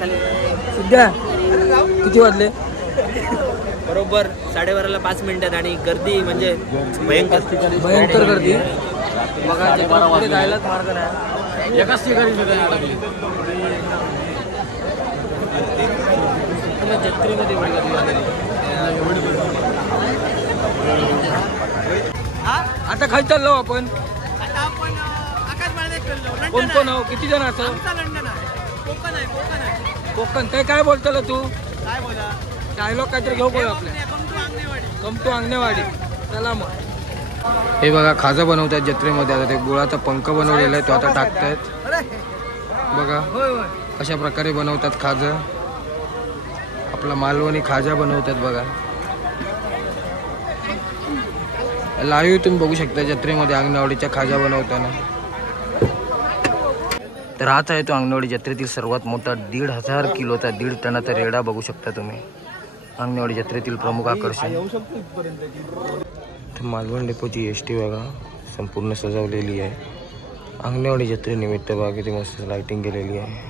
सध्या किती वाजले? बरोबर 12:30ला 5 मिनिटात आणि गर्दी म्हणजे भयंकर गर्दी. बघा पुढे जायलाच मार्ग नाही. एकाच ठिकाणी जत्रेमध्ये आता खाली चाललो आपण. कोण कोण आहो? किती जण असं? कोकण काय बोलतो तू? डायलॉग काहीतरी घेऊ बोल आपल्या. Come to Anganwadi. चला मग. हे बघा खाजा बनवतात जत्रेमध्ये. आता ते गुळाचा पंख बनवलेला आहे तो आता टाकतायत. बघा अशा प्रकारे बनवतात खाजा. आपला मालवणी खाजा बनवतात बघा. लाईव्ह तुम्ही बघू शकता जत्रेमध्ये अंगणवाडीच्या खाजा बनवताना. तर हाच आहे तो अंगणवाडी जत्रेतील सर्वात मोठा 1,500 किलोचा 1.5 टनाचा रेडा बघू शकता तुम्ही. अंगणवाडी जत्रेतील प्रमुख आकर्षण. मालवण डेपोची एसटी बघा संपूर्ण सजवलेली आहे. अंगणवाडी जत्रेनिमित्त बघा किती मस्त लाइटिंग केलेली आहे.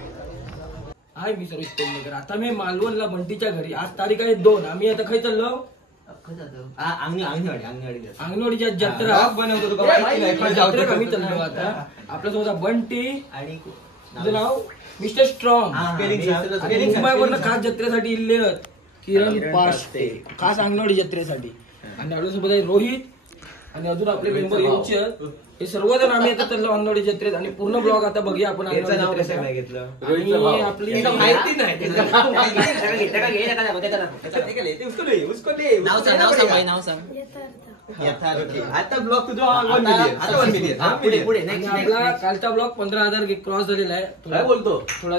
मी सर्विस पेनमेकर. आता मी मालवणला बंटीच्या घरी. आज तारीख आहे 2. आम्ही आता खाली चाललो अंगणवाडीच्या जत्रा बनवतो. आम्ही चाललो आता. आपल्यासोबत बंटी आणि तुझं नाव मिस्टर स्ट्रॉंग. मुंबईवरनं खास जत्रेसाठी इल्ले किरण पाष्टे खास अंगणवाडी जत्रेसाठी. आणि आपल्यासोबत आहे रोहित आणि अजून आपले मेंबर येऊचे. हे सर्वजण आम्ही आता चाललो अंगणवाडी जत्रेत. आणि पूर्ण ब्लॉग आता बघूया आपण. आपली आपला कालचा ब्लॉग 15,000 क्रॉस झालेला आहे. काय बोलतो थोडा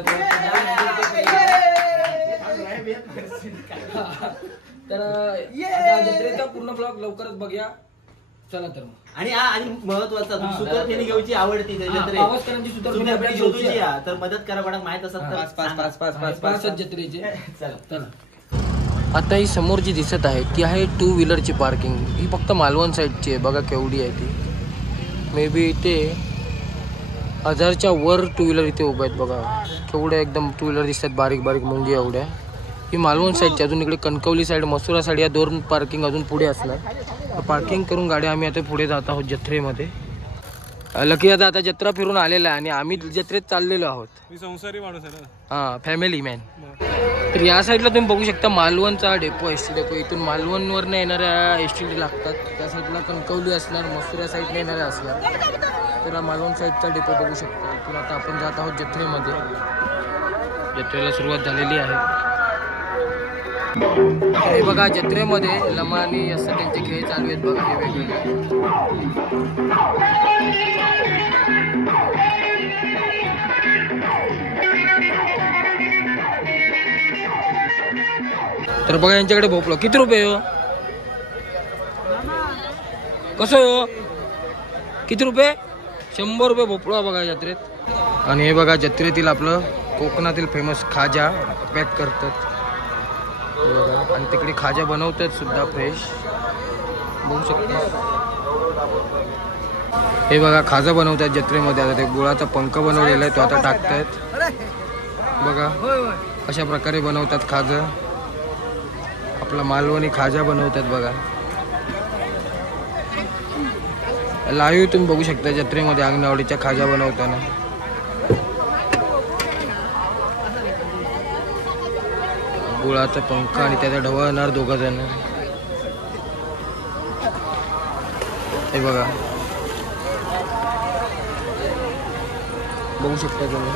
तर जत्रेचा पूर्ण ब्लॉग लवकरच बघूया. चला तर मग. आणि महत्वाचं सुतर फेरी घेऊची आवडती तर मदत करा कोणाक माहित असत 5 जत्रेचे. चला. आता ही समोर जी दिसत आहे ती आहे 2 व्हीलरची पार्किंग. ही फक्त मालवण साईडची आहे. बघा केवढी आहे ती. मे बी इथे 1000च्या वर 2 व्हीलर इथे उभ्या आहेत. बघा केवढ्या एकदम 2 व्हीलर दिसतात बारीक बारीक मुंगी एवढ्या. ही मालवण साईडची. अजून इकडे कणकवली साईड मसुरा साईड या 2 पार्किंग अजून पुढे असणार. पार्किंग करून गाड्या आम्ही आता पुढे जात आहोत जत्रेमध्ये. लकी आता जत्रा फिरून आलेला आहे आणि आम्ही जत्रेत चाललेलो आहोत. मी संसारी माणूस आहे ना. हां फॅमिली मॅन. तर या साईडला तुम्ही बघू शकता मालवणचा डेपो एसटी डेपो. इथून मालवणवरनं येणाऱ्या एसटी लागतात. त्या साईडला कणकवली असणार मसुरा साईडने येणाऱ्या असणार. तर मालवण साईडचा डेपो बघू शकता. इथून आता आपण जात आहोत जत्रेमध्ये. जत्रेला सुरुवात झालेली आहे. हे बघा जत्रेमध्ये लमानी असं त्यांचे खेळ चालू आहेत बघा. हे वेगवेगळे तर बघा यांच्याकडे भोपळा किती रुपये हो? कसं हो? किती रुपये? 100 रुपये भोपळा बघा जत्रेत. आणि हे बघा जत्रेतील आपलं कोकणातील फेमस खाजा पॅक करतात. आणि तिकडे खाजा बनवतात सुद्धा फ्रेश बघू शकता. हे बघा खाजा बनवतात जत्रेमध्ये. आता ते गुळाचा पंख बनवलेला आहे तो आता टाकतायत. बघा अशा प्रकारे बनवतात खाजा. आपला मालवणी खाजा बनवतात बघा. लाईव्ह तुम्ही बघू शकता जत्रेमध्ये अंगणवाडीच्या खाजा बनवताना. गुळाचा पंख आणि त्याचा ढवळणार 2 जण. हे बघा बघू शकता तुम्ही.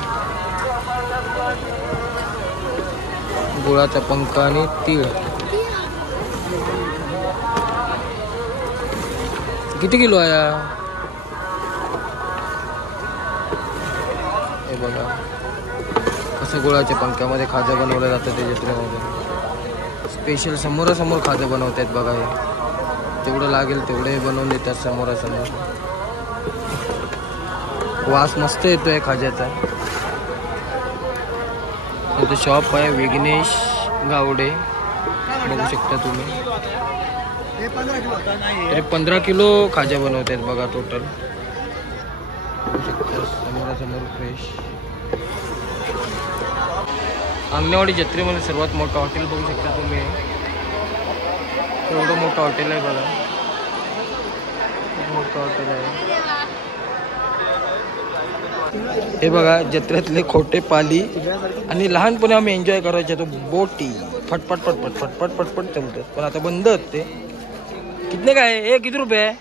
गुळाचा पंख आणि तीळ. किती किलो आहे? हे बघा कसं गुळाच्या पंख्यामध्ये खाजा बनवलं जातं. त्या जत्रेमध्ये स्पेशल समोरासमोर खाजा बनवत आहेत बघा. हे जेवढं लागेल तेवढे बनवून देतात समोरासमोर. वास मस्त येतोय खाज्याचा. इथं शॉप आहे विघ्नेश गावडे बघू शकता तुम्ही. तरी 15 किलो खाजा बनवत आहेत बघा टोटल. समोरासमोर फ्रेश. अंगणेवाडी जत्रेमध्ये सर्वात मोठं हॉटेल बघू शकता तुम्ही. एवढं मोठं हॉटेल आहे बघा, खूप मोठं हॉटेल आहे. हे बघा जत्रेतले खोटे पाली. आणि लहानपणी आम्ही एन्जॉय करायचो तो बोटी फटफट फटफट फटफट फटफट चालतात, पण आता बंद आहेत ते. कितने काय आहे? किती रुपये आहे?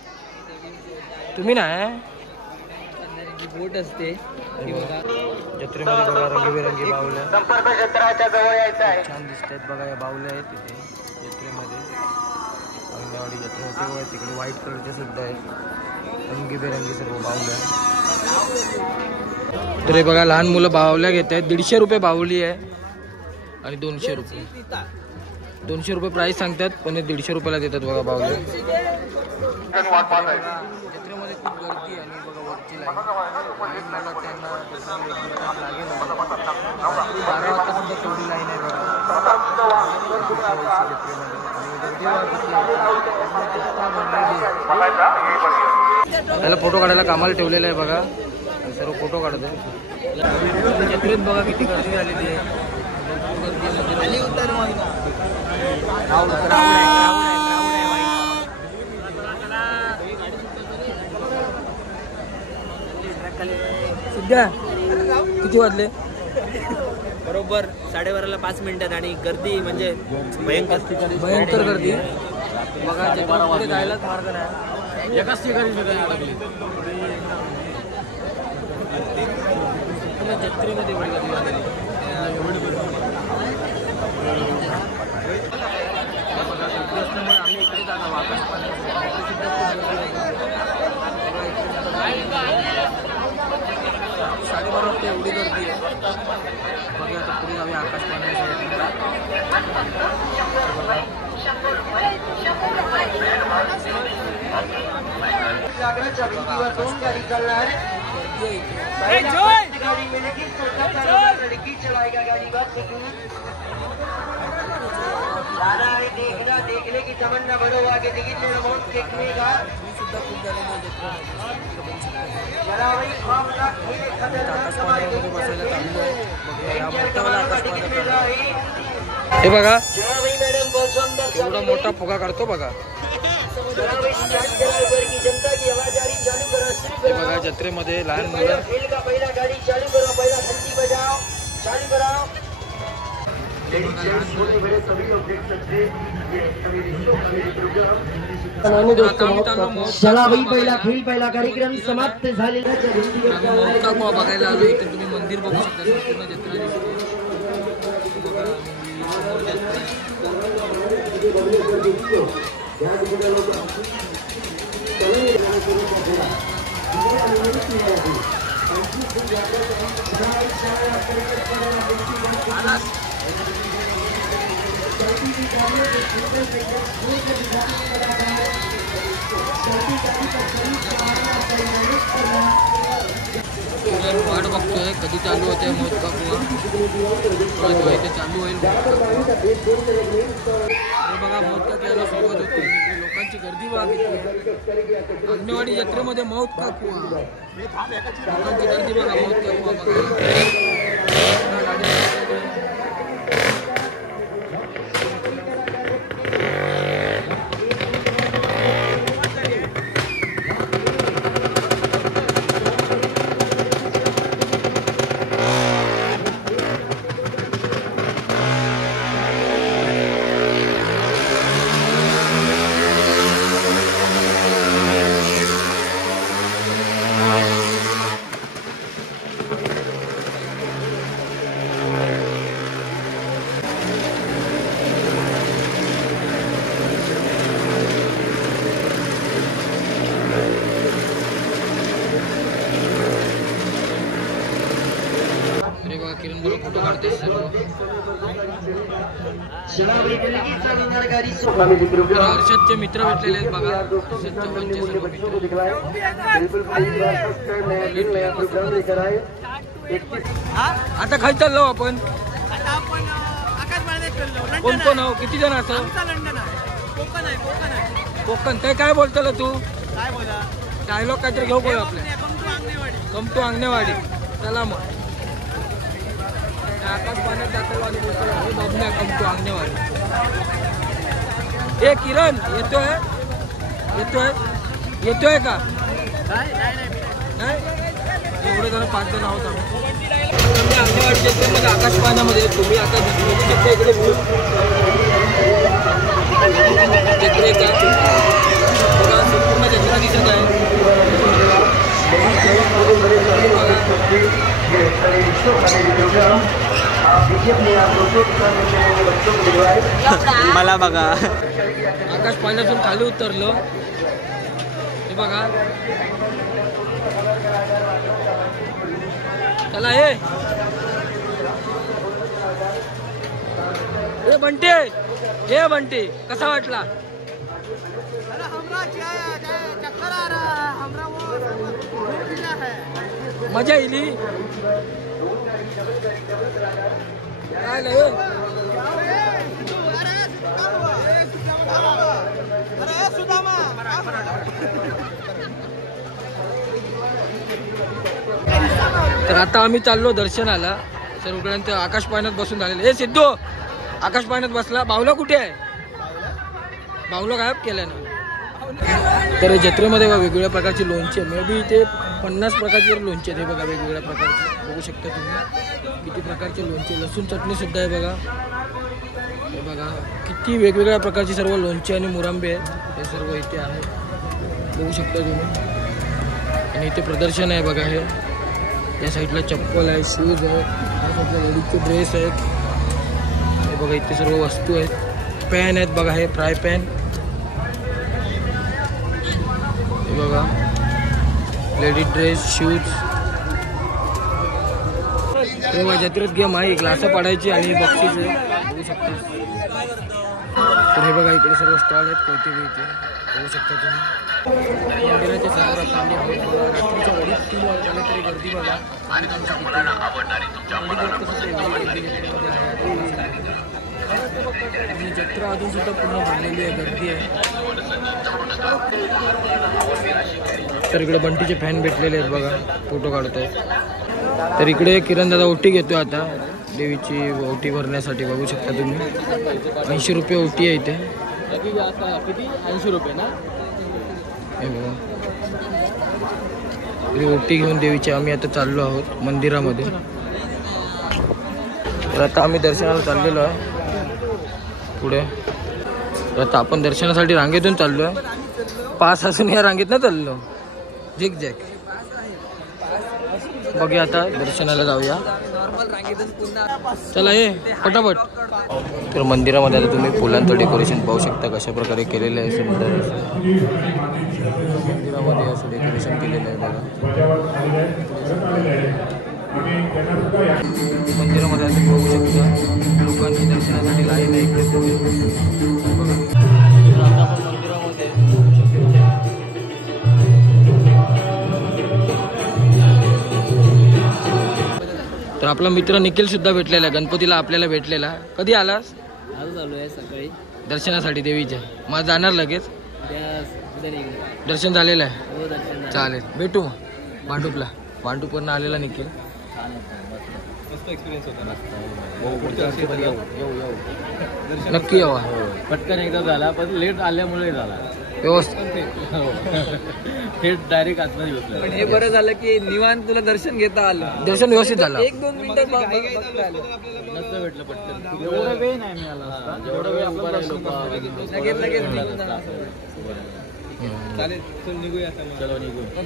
तुम्ही ना बोट असते जत्रेमध्ये बघा रंगीबेरंगी बाहुल्या छान दिसत आहेत बघा. या बाहुल्या आहेत तिथे जत्रेमध्ये. अंगणवाडी जत्रा होते बघा, तिकडे व्हाईट कलरच्या सुद्धा आहेत रंगीबेरंगी सर्व बाहुल्या. तर हे बघा लहान मुलं बाहुल्या घेत आहेत. 150 रुपये बाहुली आहे आणि 200 रुपये. 200 रुपये प्राईस सांगतात, पण 150 रुपयाला देतात बघा बाहुल्या. जत्रेमध्ये खूप गर्दी आणि बघा वरची लाईन. मला त्यांना लागेल 12 वाजता सुद्धा तेवढी लाईन आहे बघा जत्रेमध्ये. त्याला फोटो काढायला कामाला ठेवलेला आहे बघा, सर्व फोटो काढत आहे. जत्रेत बघा किती गर्दी झालेली आहे. सध्या किती वाजले? बरोबर 12:30ला 5 मिनिटात आणि गर्दी म्हणजे भयंकर गर्दी बघा. जत्रेमध्ये जायलाच मार्ग नाही. एकाच ठिकाणी जत्रेमध्ये एवढी गर्दी झालेली. आम्ही इकडे जाणार वापस साडेबारा वाजता एवढी गर्दी आहे बघा. आता पुढे आम्ही आकाश पाहण्यासाठी देखने की तमन्ना बड़ो आगे देखने मौत देखने का सुद्धा खूप झालेली आहे जत्रेमध्ये. हे बघा एवढा मोठा फुगा काढतो बघा. हे बघा जत्रेमध्ये लहान मुलं चला भाई पहिला कार्यक्रम समाप्त झालेला बघायला आलो. इथे तुम्ही मंदिर बघू शकता, संपूर्ण जत्रा दिसते. वाट बघतोय कधी चालू होते महोत्सव किंवा इथे चालू होईल. बघा महोत्सव यायला सुरुवात होते. लोकांची गर्दी बघा किती. अंगणेवाडी जत्रेमध्ये महोत्सव कुवा लोकांची गर्दी बघा. महोत्सव किरण बरोबर फोटो काढते सर्व. हर्षदचे मित्र भेटलेले आहेत बघा. आता खाली चाललो आपण. कोण कोण आहो? किती जण असं? कोकण काय बोलतो तू? डायलॉग काहीतरी घेऊ बोल आपल्या. Come to Anganwadi. चला मग आकाश पाण्यात जातो. ए किरण येतोय येतोय येतोय का नाही एवढे जण 5 जण आहोत आम्ही अंगणवाडी क्षेत्रामध्ये आकाश पाहण्यामध्ये तुम्ही आता बघू शकता इकडे जत्रेचा बघा संपूर्ण जत्रा दिसत आहे मला बघा आकाश पाण्यातून खाली उतरलो हे बघा चला हे बंटी कसा वाटला मजा येईल काय नाही तर आता आम्ही चाललो दर्शनाला सर्वकडे आकाश पाण्यात बसून झालेले हे सिद्धू आकाश पाण्यात बसला बावला कुठे आहे बावला गायब केल्यानं तर जत्रेमध्ये वेगवेगळ्या प्रकारची लोणची आहे मे बी इथे 50 प्रकारचे लोणचे आहेत हे बघा वेगवेगळ्या प्रकारचे बघू शकता तुम्ही किती प्रकारचे लोणचे लसूण चटणी सुद्धा आहे बघा हे बघा किती वेगवेगळ्या प्रकारची सर्व लोणचे आणि मुरांबे आहेत हे सर्व इथे आहे बघू शकता तुम्ही आणि इथे प्रदर्शन आहे बघा हे या साईडला चप्पल आहे शूज आहेत या साईडला लेडीजचे ड्रेस आहेत हे बघा इथे सर्व वस्तू आहेत पॅन आहेत बघा हे फ्राय पॅन हे बघा लेडीज ड्रेस शूज तेव्हा जत्रेत गेम आहे ग्लास पाडायची आणि बक्षीस आहे बघू शकता तर हे बघा इकडे सर्व स्टॉल आहेत कोणते इथे बघू शकता तुम्ही मंदिराच्या समोर रात्रीच्या वेळेस 3 वाजता तरी गर्दी बघा आणि जत्रा अजून सुद्धा पूर्ण भरलेली आहे गर्दी आहे तर इकडे बंटीचे फॅन भेटलेले आहेत बघा फोटो काढत आहेत तर इकडे किरण दादा ओटी घेतो आता देवीची ओटी भरण्यासाठी बघू शकता तुम्ही 80 रुपये ओटी आहे इथे किती 80 रुपये ना हे बघा ओटी घेऊन देवीची आम्ही आता चाललो आहोत मंदिरामध्ये तर आता आम्ही दर्शनाला चाललेलो आहे पुढे तर आता आपण दर्शनासाठी रांगेतून चाललो आहे पास असून या रांगेत ना चाललो झिक झॅक बघूया आता दर्शनाला जाऊया चला ये पटापट तर मंदिरामध्ये आता तुम्ही फुलांचं डेकोरेशन पाहू शकता कशा प्रकारे केलेलं आहे सुंदर मंदिरामध्ये असं डेकोरेशन केलेलं आहे बघा मंदिरामध्ये असं बघू शकता लोकांची दर्शनासाठी लाईन आहे इकडे आता आपण मंदिरामध्ये तर आपला मित्र निखिल सुद्धा भेटलेला गणपतीला आपल्याला भेटलेला कधी आलास आज आलो आहे सकाळी दर्शनासाठी देवीच्या मग जाणार लगेच दर्शन झालेलं आहे चालेल भेटू भांडूपला भांडूपवरनं आलेला निखिल नक्की यावा पटकन एकदा झाला पण लेट आल्यामुळे झाला व्यवस्थित थेट डायरेक्ट आतमध्ये बसला पण हे बरं झालं की निवांत तुला दर्शन घेता आलं दर्शन व्यवस्थित झालं 1-2 मिनिटं नसतं भेटलं पटकन एवढा वेळ नाही मिळाला जेवढा वेळ उभा राहिलो पण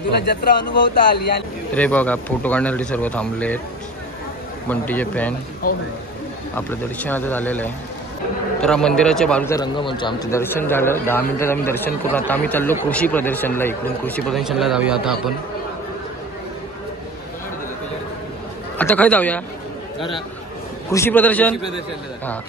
तुला जत्रा अनुभवता आली रे बघा फोटो काढण्यासाठी सर्व थांबले आहेत बंटीचे फॅन आपलं दर्शन आता झालेलं आहे तर मंदिराच्या बाजूचा रंगमंच आमचं दर्शन झालं 10 मिनिटात आम्ही दर्शन करून आता आम्ही चाललो कृषी प्रदर्शनला इकडून कृषी प्रदर्शनला जाऊया आता आपण आता काय जाऊया कृषी प्रदर्शन हां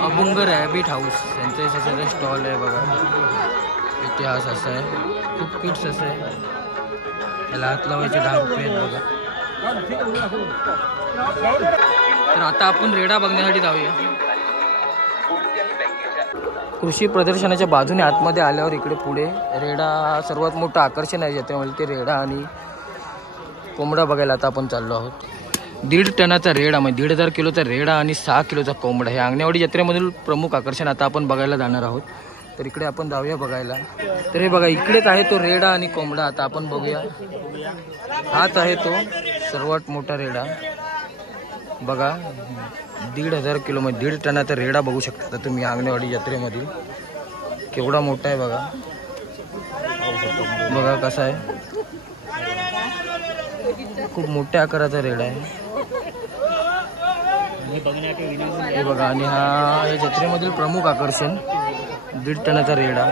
अभंग शुगर हॅबिट हाऊस यांचं सगळं स्टॉल आहे बघा. इतिहास असा आहे, खूप किट्स असं आहे. त्याला हात लावायचे 10 रुपये आहेत बघा. तर आता आपण रेडा बघण्यासाठी जाऊया. कृषी प्रदर्शनाच्या बाजूने आतमध्ये आल्यावर इकडे पुढे रेडा सर्वात मोठं आकर्षण आहे जत्रेमध्ये. ते रेडा आणि कोंबडा बघायला आता आपण चाललो आहोत. 1.5 टनाचा रेडा म्हणजे 1,500 किलोचा रेडा आणि 6 किलोचा कोंबडा हे आंगणेवाडी जत्रेमधील प्रमुख आकर्षण आता आपण बघायला जाणार आहोत. तर इकडे आपण जाऊया बघायला. तर हे बघा इकडेच आहे तो रेडा आणि कोंबडा. आता आपण बघूया. हाच आहे तो सर्वात मोठा रेडा बघा. 1,500 किलो म्हणजे 1.5 टनाचा रेडा बघू शकता तुम्ही आंगणेवाडी जत्रेमधील. केवढा मोठा आहे बघा. बघा कसा आहे, खूप मोठ्या आकाराचा रेडा आहे हे बघा. आणि हा या जत्रेमधील प्रमुख आकर्षण 1.5 टनाचा रेडा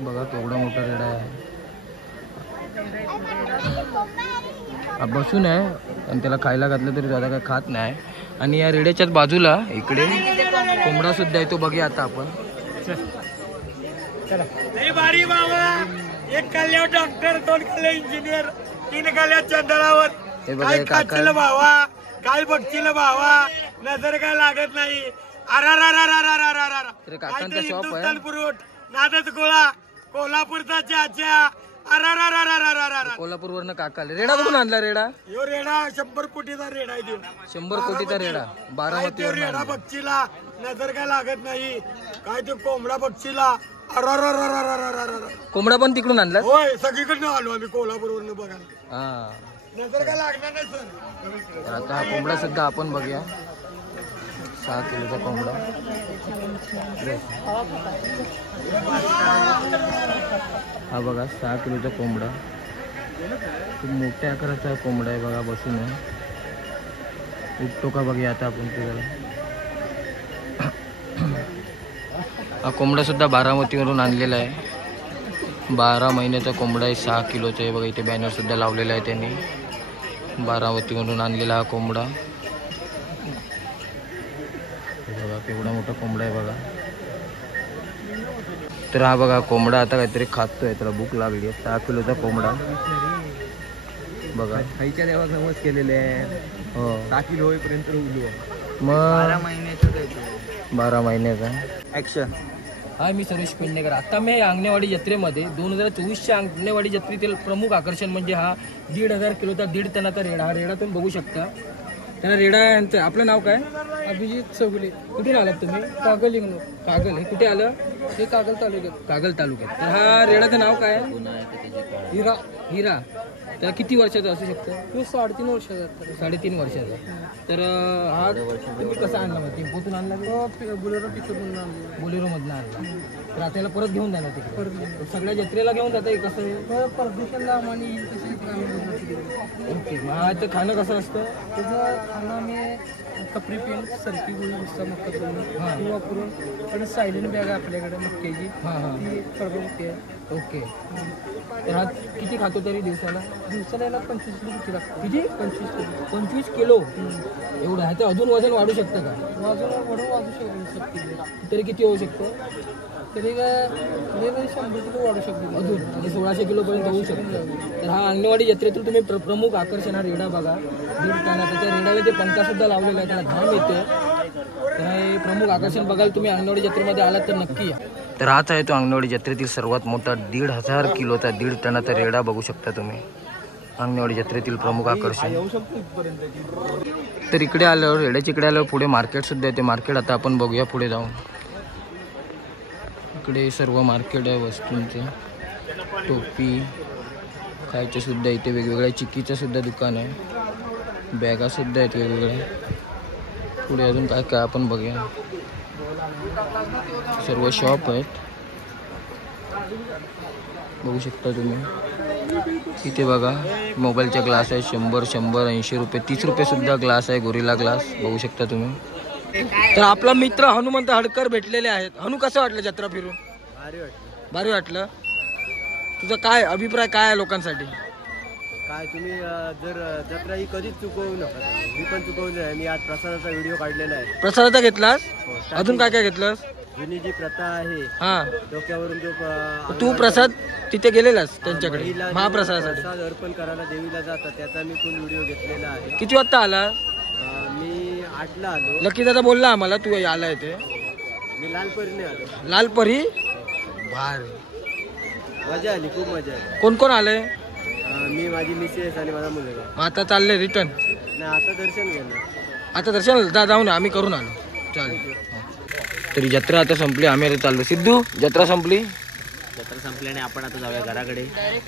बघा. केवढा मोठा रेडा आहे. हा बसून आहे आणि त्याला खायला घातलं तरी दादा काय खात नाही. आणि या रेड्याच्याच बाजूला इकडे कोंबडा सुद्धा आहे, तो बघूया आता आपण. एक कल्ल्या डॉक्टर, 2 कल्ल्या इंजिनियर, 3 कल्ल्या चंद्रावर. हे बघा हे काका भावा काय बघतील भावा, नजर काय लागत नाही. तर काकांचा शॉप आहे. नादच गोळा, कोल्हापूरचा चाचा. कोल्हापूरवरनं काका आले. रेडा कुठून आणला रेडा? यो रेडा 100 कोटीचा रेडा आहे. 100 कोटीचा रेडा बारामती रेडा बघचीला, नजर काय लागत नाही. काय तो कोंबडा बघचीला. कोंबडा पण तिकडून आणला. होय, सगळीकडनं आलो आम्ही कोल्हापूरवरनं बघायला. हा, नजर काय लागणार नाही सर. तर आता हा कोंबडा सुद्धा आपण बघूया. 6 किलोचा कोंबडा. हा बघा 6 किलोचा कोंबडा. खूप मोठ्या आकाराचा कोंबडा आहे बघा. बसून आहे. उठतो का बघूया आता आपण त्याला. हा कोंबडा सुद्धा बारामतीवरून आणलेला आहे. 12 महिन्याचा कोंबडा आहे. 6 किलोचा आहे बघा. इथे बॅनर सुद्धा लावलेला आहे त्यांनी. बारामतीवरून आणलेला हा कोंबडा बघा. केवढा मोठा कोंबडा आहे बघा. तर हा बघा कोंबडा आता काहीतरी खातोय, त्याला भूक लागली आहे. 6 किलोचा कोंबडा बघा. खायच्या देवा समज केलेले आहे. हो, 6 किलो होईपर्यंत उलू. मग 12 महिन्याचं 12 महिन्याचा. ऍक्शन. हा, मी सुरेश पेडणेकर. आता मी आंगणेवाडी जत्रेमध्ये 2024च्या आंगणेवाडी जत्रेतील प्रमुख आकर्षण म्हणजे हा 1,500 किलोचा 1.5 टनाचा रेडा. हा रेडा तुम्ही बघू शकता. त्यांना रेडा यांचं. आपलं नाव काय? अभिजित चौगुले. कुठून आलात तुम्ही? कागल इंगलो. कागल. हे कुठे आलं? हे कागल तालुक्यात. कागल तालुक्यात. तर हा रेडाचं नाव काय? हिरा. हिरा. तर किती वर्षाचा असू शकतो? तो 3.5 वर्षाचा. 3.5 वर्षाचा. तर हा तुम्ही कसा आणला मग? टेम्पोतून आणला की बुलेरो पिकअपमधून आणला. बोलेरोमधनं आणला? तर आता याला परत घेऊन जाणार तिकडे? सगळ्या जत्रेला घेऊन जाता कसं आहे? परदेशाला आम्हाला येईल तशी आम्ही. ओके. मग आता खाणं कसं असतं? त्याचं खाणं आम्ही कपरी पेंट, सरकी गोळी, गुस्सा मक्का हां. ती वापरून. आणि सायलेंट बॅग आहे आपल्याकडे मक्क्याची. हां हां. ती परवडते आहे. ओके. तर हा किती खातो तरी दिवसाला? दिवसाला याला 25 किलो किती लागतं. किती? 25 किलो. 25 किलो. एवढं आहे. तर अजून वजन वाढू शकतं का? वाजू शकतो. तरी किती होऊ शकतं? तरी काय 100 किलो वाढू शकतो अजून. म्हणजे 1600 किलोपर्यंत होऊ शकतं. तर हा अंगणवाडी जत्रेतून तुम्ही प्रमुख आकर्षण हा रेडा बघा. 1.5 टनाचा. त्या रेडाला ते पंखासुद्धा लावलेला आहे, त्याला घाम येते. तर हे प्रमुख आकर्षण बघायला तुम्ही अंगणवाडी जत्रेमध्ये आलात तर नक्की या. तर हाच आहे तो अंगणवाडी जत्रेतील सर्वात मोठा 1,500 किलोचा 1.5 टनाचा रेडा बघू शकता तुम्ही. अंगणवाडी जत्रेतील प्रमुख आकर्षण. तर इकडे आल्यावर, रेड्याच्या इकडे आल्यावर पुढे मार्केट सुद्धा आहे. ते मार्केट आता आपण बघूया पुढे जाऊन. इकडे सर्व मार्केट आहे वस्तूंचं. टोपी खायचं सुद्धा इथे वेगवेगळ्या. चिक्कीचं सुद्धा दुकान आहे. बॅगा सुद्धा आहेत वेगवेगळ्या. पुढे अजून काय काय आपण बघूया. सर्व शॉप आहेत बघू शकता तुम्ही. इथे बघा मोबाईलचा ग्लास आहे. 100, 80 रुपये, 30 रुपये सुद्धा ग्लास आहे. गोरिला ग्लास बघू शकता तुम्ही. तर आपला मित्र हनुमंत हडकर भेटलेले आहेत. हनु, कसं वाटलं जत्रा फिरून? भारी वाटलं. तुझा काय अभिप्राय काय आहे लोकांसाठी? काय तुम्ही जर जत्रा ही कधीच चुकवू नका. मी पण चुकवली आहे. मी आज प्रसादाचा व्हिडिओ काढलेला आहे. प्रसादाचा घेतलास? अजून काय काय घेतलंस? जुनी जी प्रथा आहे हा, डोक्यावरून जो तू प्रसाद तिथे गेलेलास त्यांच्याकडे महिला जो महाप्रसादासाठी? प्रसाद अर्पण करायला देवीला जातात त्याचा मी पण व्हिडिओ घेतलेला आहे. किती वाजता आला? मी 8ला आलो. लकी दादा बोलला आम्हाला तू आलाय ते. मी लालपरीने आलो. लालपरी बार. मजा आली, खूप मजा आली. कोण कोण आलंय? मी, माझी मिसेस आणि माझा मुलगा. मग आता चाललंय रिटर्न? नाही, आता दर्शन घेणं. आता दर्शन जाऊ ना, आम्ही करून आलो. चालेल. तरी जत्रा आता संपली, आम्ही आता चाललो. सिद्धू, जत्रा संपली? जत्रा संपल्याने आपण आता जाऊया घराकडे.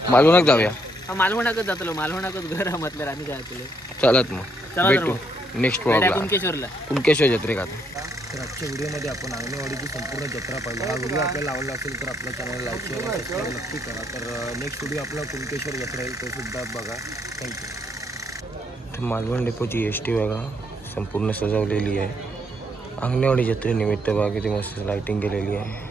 मालवणात जाऊया. मालवणाकच जातलो. मालवणाकच घर म्हटलं आम्ही काय केलं. चालत मग चला तर भेटू नेक्स्ट व्लॉगला कुणकेश्वरला. कुणकेश्वर जत्रेत. आता तर आजच्या व्हिडिओमध्ये आपण आंगणेवाडीची संपूर्ण जत्रा पाहिली. हा व्हिडिओ आपल्याला आवडला असेल तर आपल्या चॅनलला लाईक शेअर आणि सबस्क्राईब नक्की करा. तर नेक्स्ट व्हिडिओ आपला कुणकेश्वर जत्रा येईल तो सुद्धा बघा. थँक्यू. मालवण डेपोची एस.टी. बघा संपूर्ण सजवलेली आहे. आंगणेवाडी जत्रेनिमित्त बघा किती मस्त लाईटिंग केलेली आहे.